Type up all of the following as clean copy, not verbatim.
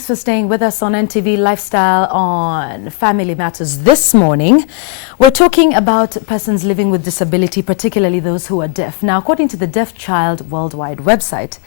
Thanks for staying with us on NTV Lifestyle on Family Matters. This morning, we're talking about persons living with disability, particularly those who are deaf. Now, according to the Deaf Child Worldwide website,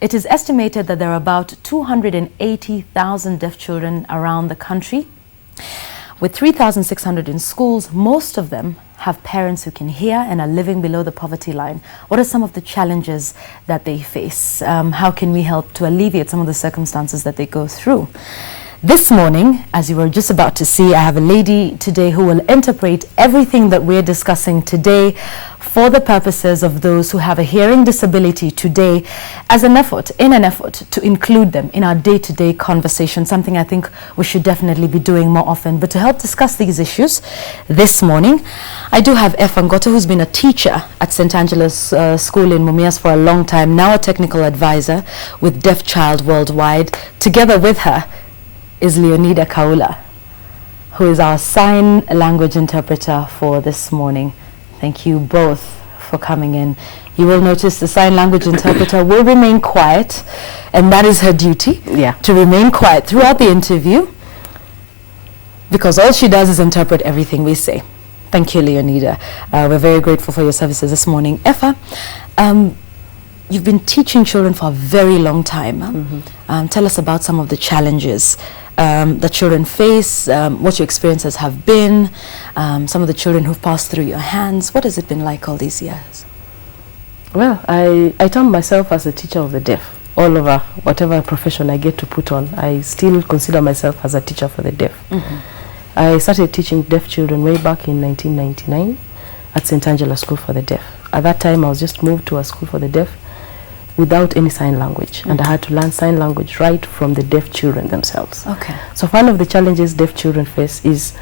it is estimated that there are about 280,000 deaf children around the country. With 3,600 in schools, most of them have parents who can hear and are living below the poverty line. What are some of the challenges that they face? How can we help to alleviate some of the circumstances that they go through? This morning, as you were just about to see, I have a lady today who will interpret everything that we're discussing today for the purposes of those who have a hearing disability today, as in an effort to include them in our day-to-day conversation, something I think we should definitely be doing more often. But to help discuss these issues this morning, I do have Epha Ngota, who's been a teacher at St. Angela's School in Mumias for a long time, now a technical advisor with Deaf Child Worldwide. Together with her is Leonida Kaula, who is our sign language interpreter for this morning. Thank you both for coming in. You will notice the sign language interpreter will remain quiet, and that is her duty, to remain quiet throughout the interview, because all she does is interpret everything we say. Thank you, Leonida. We're very grateful for your services this morning. Epha, you've been teaching children for a very long time. Tell us about some of the challenges that children face, what your experiences have been, some of the children who've passed through your hands. What has it been like all these years? Well, I term myself as a teacher of the deaf. All over whatever profession I get to put on, I still consider myself as a teacher for the deaf. I started teaching deaf children way back in 1999 at St. Angela's School for the Deaf. At that time, I was just moved to a school for the deaf without any sign language, and I had to learn sign language right from the deaf children themselves. Okay. So one of the challenges deaf children face is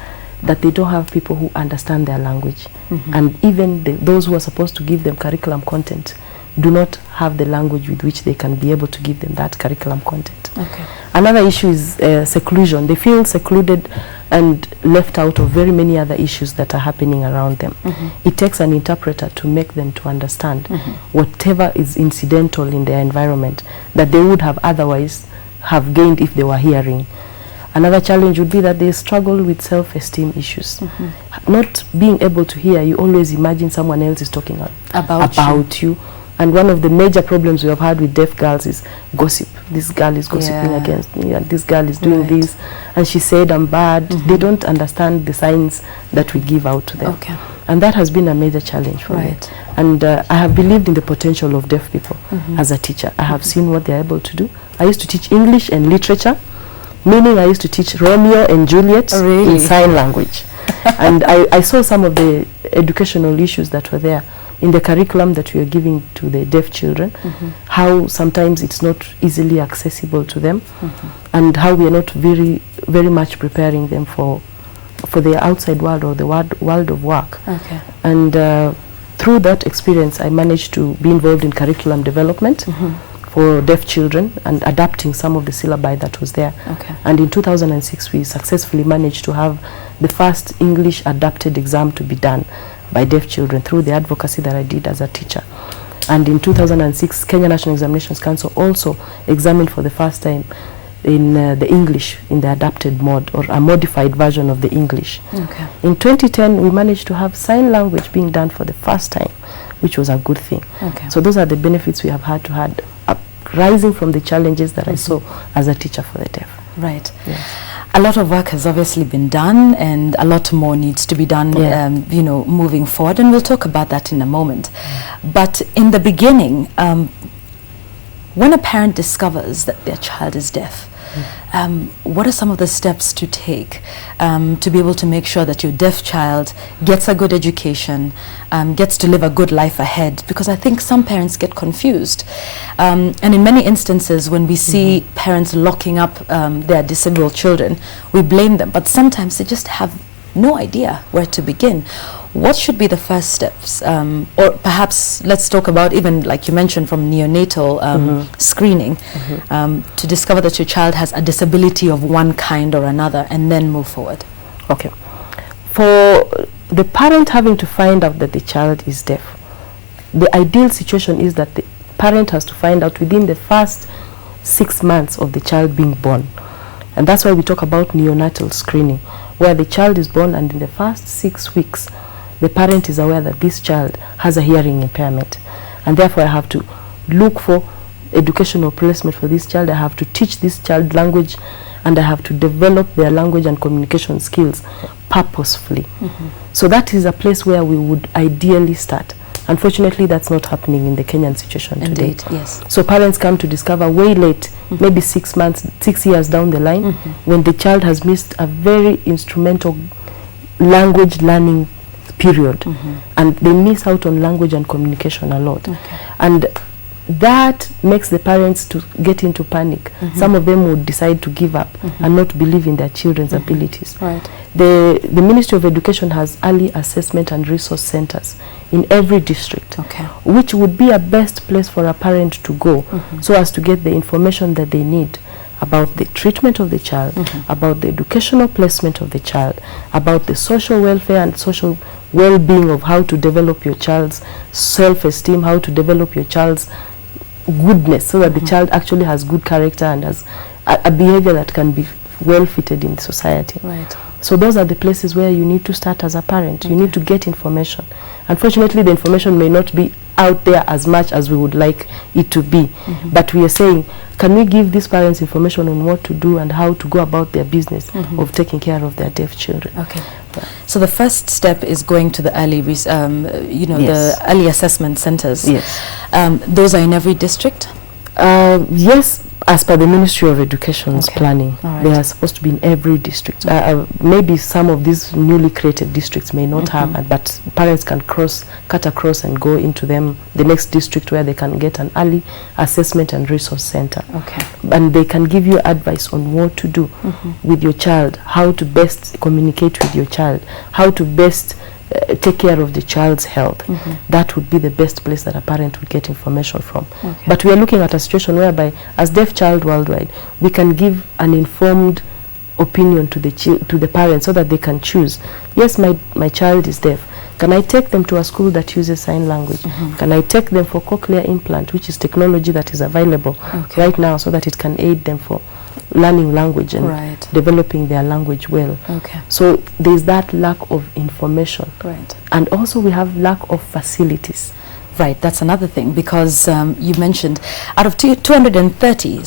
that they don't have people who understand their language, and even those who are supposed to give them curriculum content do not have the language with which they can be able to give them that curriculum content. Okay. Another issue is seclusion. They feel secluded and left out of very many other issues that are happening around them. It takes an interpreter to make them to understand whatever is incidental in their environment that they would have otherwise have gained if they were hearing. Another challenge would be that they struggle with self-esteem issues. Not being able to hear, you always imagine someone else is talking about you. And one of the major problems we have had with deaf girls is gossip. This girl is gossiping against me, and this girl is doing this, and she said I'm bad. They don't understand the signs that we give out to them. Okay. And that has been a major challenge for me. And I have believed in the potential of deaf people as a teacher. I have seen what they're able to do. I used to teach English and literature, meaning I used to teach Romeo and Juliet in sign language. And I saw some of the educational issues that were there in the curriculum that we are giving to the deaf children, how sometimes it's not easily accessible to them, and how we are not very much preparing them for the outside world or the world of work. Okay. And through that experience, I managed to be involved in curriculum development for deaf children and adapting some of the syllabi that was there. Okay. And in 2006, we successfully managed to have the first English adapted exam to be done by deaf children through the advocacy that I did as a teacher. And in 2006, Kenya National Examinations Council also examined for the first time in the English in the adapted mode, or a modified version of the English. Okay. In 2010, we managed to have sign language being done for the first time, which was a good thing. Okay. So those are the benefits we have had rising from the challenges that I saw as a teacher for the deaf. Right. Yes. A lot of work has obviously been done, and a lot more needs to be done, moving forward, and we'll talk about that in a moment. But in the beginning, when a parent discovers that their child is deaf, what are some of the steps to take to be able to make sure that your deaf child gets a good education, gets to live a good life ahead? Because I think some parents get confused. And in many instances, when we see parents locking up their disabled children, we blame them. But sometimes they just have no idea where to begin. What should be the first steps? Or perhaps let's talk about, even like you mentioned, from neonatal screening, to discover that your child has a disability of one kind or another, and then move forward. Okay. For the parent having to find out that the child is deaf, the ideal situation is that the parent has to find out within the first 6 months of the child being born. And that's why we talk about neonatal screening, where the child is born and in the first 6 weeks, the parent is aware that this child has a hearing impairment. And therefore I have to look for educational placement for this child. I have to teach this child language, and I have to develop their language and communication skills purposefully. So that is a place where we would ideally start. Unfortunately, that's not happening in the Kenyan situation today. Indeed, yes. So parents come to discover way late, maybe 6 months, 6 years down the line, when the child has missed a very instrumental language learning period, and they miss out on language and communication a lot. And that makes the parents to get into panic. Some of them would decide to give up and not believe in their children's abilities. Right. The Ministry of Education has early assessment and resource centers in every district, which would be a best place for a parent to go so as to get the information that they need about the treatment of the child, about the educational placement of the child, about the social welfare and social well-being of how to develop your child's self-esteem, how to develop your child's goodness, so that the child actually has good character and has a behavior that can be well fitted in society. Right. So those are the places where you need to start as a parent. You need to get information. Unfortunately, the information may not be out there as much as we would like it to be. But we are saying, can we give these parents information on what to do and how to go about their business of taking care of their deaf children? Okay. So the first step is going to the early, the early assessment centers. Yes. Those are in every district? Yes, as per the Ministry of Education's planning. Right. They are supposed to be in every district. Maybe some of these newly created districts may not have, but parents can cut across and go into them, the next district, where they can get an early assessment and resource center. And they can give you advice on what to do with your child, how to best communicate with your child, how to best take care of the child's health. That would be the best place that a parent would get information from. But we are looking at a situation whereby, as Deaf Child Worldwide, we can give an informed opinion to the parents so that they can choose. Yes, my child is deaf. Can I take them to a school that uses sign language? Can I take them for cochlear implant, which is technology that is available right now, so that it can aid them for learning language and developing their language well. So there's that lack of information. And also we have lack of facilities. Right, that's another thing, because you mentioned out of 230,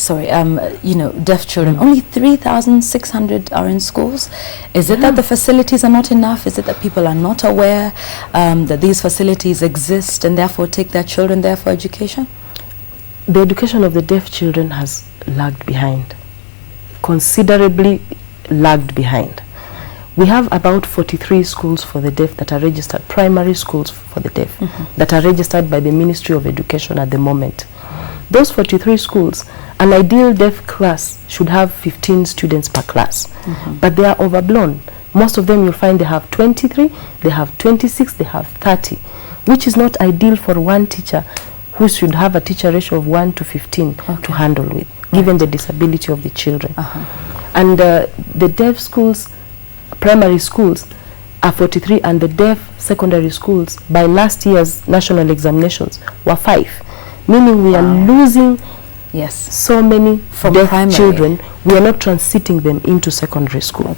deaf children, only 3,600 are in schools. Is it that the facilities are not enough? Is it that people are not aware that these facilities exist and therefore take their children there for education? The education of the deaf children has lagged behind, considerably lagged behind. We have about 43 schools for the deaf that are registered, primary schools for the deaf, that are registered by the Ministry of Education at the moment. Those 43 schools, an ideal deaf class should have 15 students per class, but they are overblown. Most of them you'll find they have 23, they have 26, they have 30, which is not ideal for one teacher who should have a teacher ratio of 1 to 15 to handle with, given the disability of the children. And the deaf schools, primary schools, are 43, and the deaf secondary schools, by last year's national examinations, were 5, meaning we are losing so many deaf children. We are not transiting them into secondary school,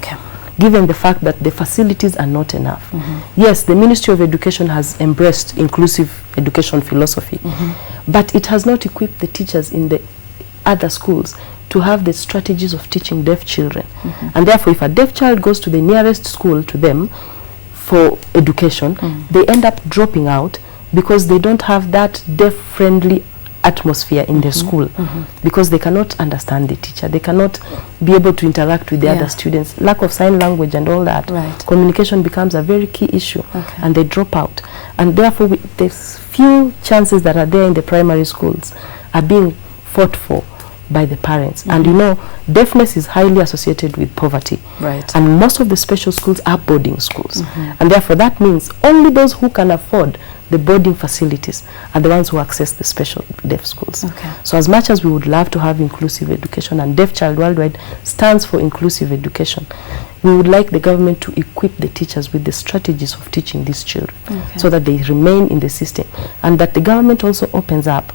given the fact that the facilities are not enough. Yes, the Ministry of Education has embraced inclusive education philosophy, but it has not equipped the teachers in the other schools to have the strategies of teaching deaf children. And therefore, if a deaf child goes to the nearest school to them for education, they end up dropping out because they don't have that deaf-friendly atmosphere in the school, because they cannot understand the teacher, they cannot be able to interact with the other students. Lack of sign language and all that, communication becomes a very key issue, and they drop out. And therefore, the few chances that are there in the primary schools are being fought for by the parents. And you know, deafness is highly associated with poverty, and most of the special schools are boarding schools, and therefore that means only those who can afford the boarding facilities are the ones who access the special deaf schools. So as much as we would love to have inclusive education, and Deaf Child Worldwide stands for inclusive education, we would like the government to equip the teachers with the strategies of teaching these children, so that they remain in the system, and that the government also opens up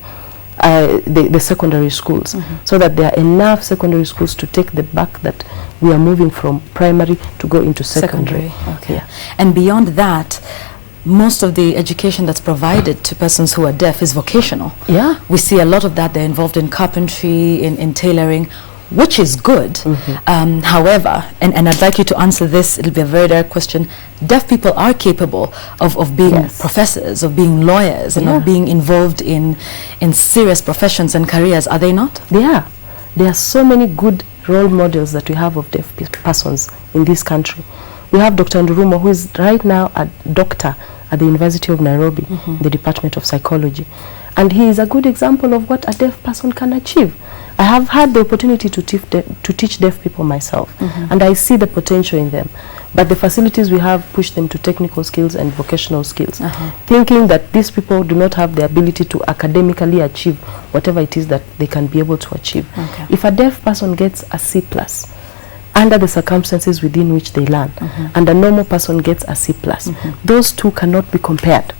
the secondary schools, so that there are enough secondary schools to take the back that we are moving from primary to go into secondary. Okay. Yeah. And beyond that, most of the education that's provided to persons who are deaf is vocational. Yeah. We see a lot of that. They're involved in carpentry, in tailoring, which is good. However, and I'd like you to answer this, it'll be a very direct question, deaf people are capable of being professors, of being lawyers, and of being involved in serious professions and careers, are they not? They are. There are so many good role models that we have of deaf persons in this country. We have Dr. Ndurumo, who is right now a doctor at the University of Nairobi, in the Department of Psychology. And he is a good example of what a deaf person can achieve. I have had the opportunity to teach deaf people myself, and I see the potential in them. But the facilities we have push them to technical skills and vocational skills, thinking that these people do not have the ability to academically achieve whatever it is that they can be able to achieve. If a deaf person gets a C+, under the circumstances within which they learn, and a normal person gets a C+, those two cannot be compared.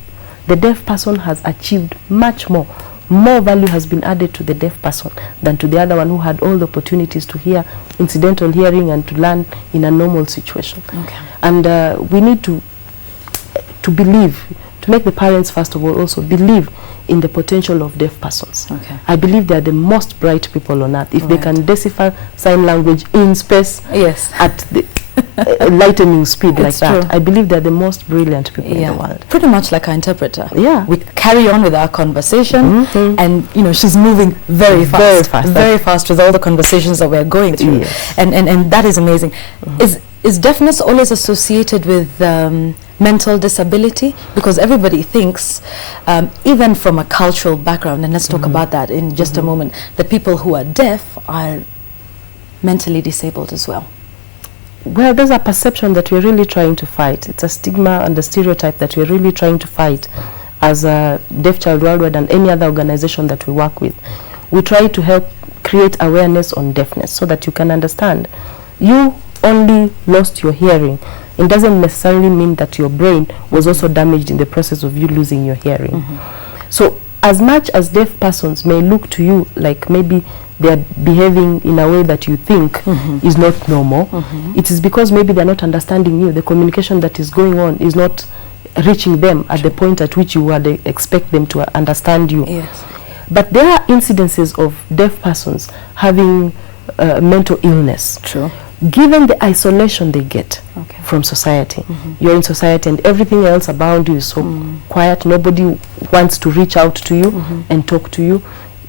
The deaf person has achieved much more. More value has been added to the deaf person than to the other one who had all the opportunities to hear, incidental hearing, and to learn in a normal situation. And we need to believe, to make the parents first of all also believe in the potential of deaf persons. I believe they are the most bright people on earth. If they can decipher sign language in space at the lightning speed like that, I believe they're the most brilliant people in the world. Pretty much like our interpreter. Yeah. We carry on with our conversation, and you know, she's moving very fast, very fast with all the conversations that we're going through. And that is amazing. Is deafness always associated with mental disability? Because everybody thinks, even from a cultural background, and let's talk about that in just a moment, that people who are deaf are mentally disabled as well. Well, there's a perception that we're really trying to fight. It's a stigma and a stereotype that we're really trying to fight as a Deaf Child Worldwide and any other organization that we work with. We try to help create awareness on deafness so that you can understand. You only lost your hearing. It doesn't necessarily mean that your brain was also damaged in the process of you losing your hearing. So as much as deaf persons may look to you like maybe they are behaving in a way that you think is not normal, it is because maybe they're not understanding you. The communication that is going on is not reaching them at the point at which you would expect them to understand you. But there are incidences of deaf persons having mental illness. Given the isolation they get from society, you're in society and everything else around you is so quiet, nobody wants to reach out to you and talk to you.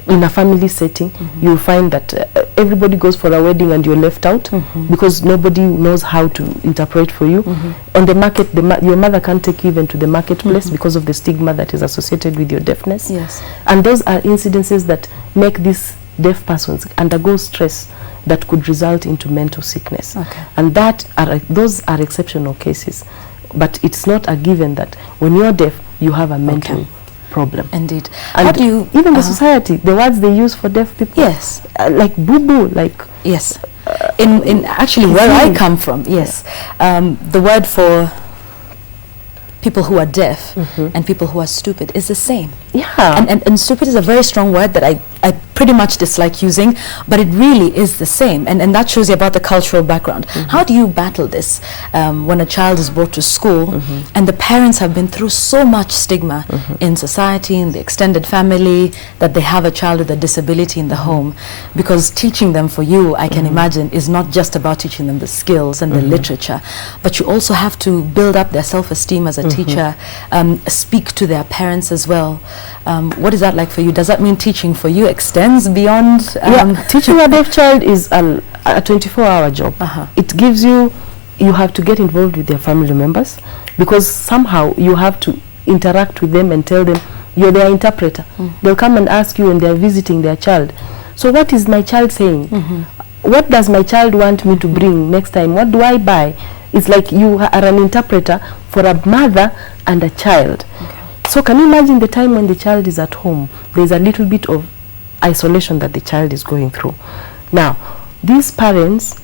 In a family setting, you'll find that everybody goes for a wedding and you're left out because nobody knows how to interpret for you. On the market, your mother can't take you even to the marketplace because of the stigma that is associated with your deafness. And those are incidences that make these deaf persons undergo stress that could result into mental sickness. And those are exceptional cases. But it's not a given that when you're deaf, you have a mental problem. Indeed. And how do you even the society, the words they use for deaf people, like boo-boo, like in actually where I come from, the word for people who are deaf and people who are stupid is the same. And stupid is a very strong word that I pretty much dislike using, but it really is the same, and that shows you about the cultural background. How do you battle this when a child is brought to school and the parents have been through so much stigma in society, in the extended family, that they have a child with a disability in the home? Because teaching them for you, I can imagine, is not just about teaching them the skills and the literature, but you also have to build up their self-esteem as a teacher, speak to their parents as well. What is that like for you? Does that mean teaching for you extends beyond? Teaching a deaf child is a 24-hour job. It gives you have to get involved with their family members, because somehow you have to interact with them and tell them you're their interpreter. They'll come and ask you when they're visiting their child, so what is my child saying? What does my child want me to bring next time? What do I buy? It's like you are an interpreter for a mother and a child. So can you imagine the time when the child is at home, there's a little bit of isolation that the child is going through. Now, these parents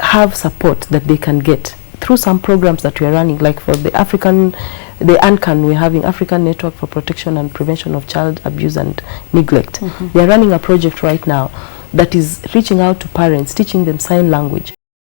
have support that they can get through some programs that we are running, like for the African the ANCAN, we're having African Network for Protection and Prevention of Child Abuse and Neglect. They're running a project right now that is reaching out to parents, teaching them sign language.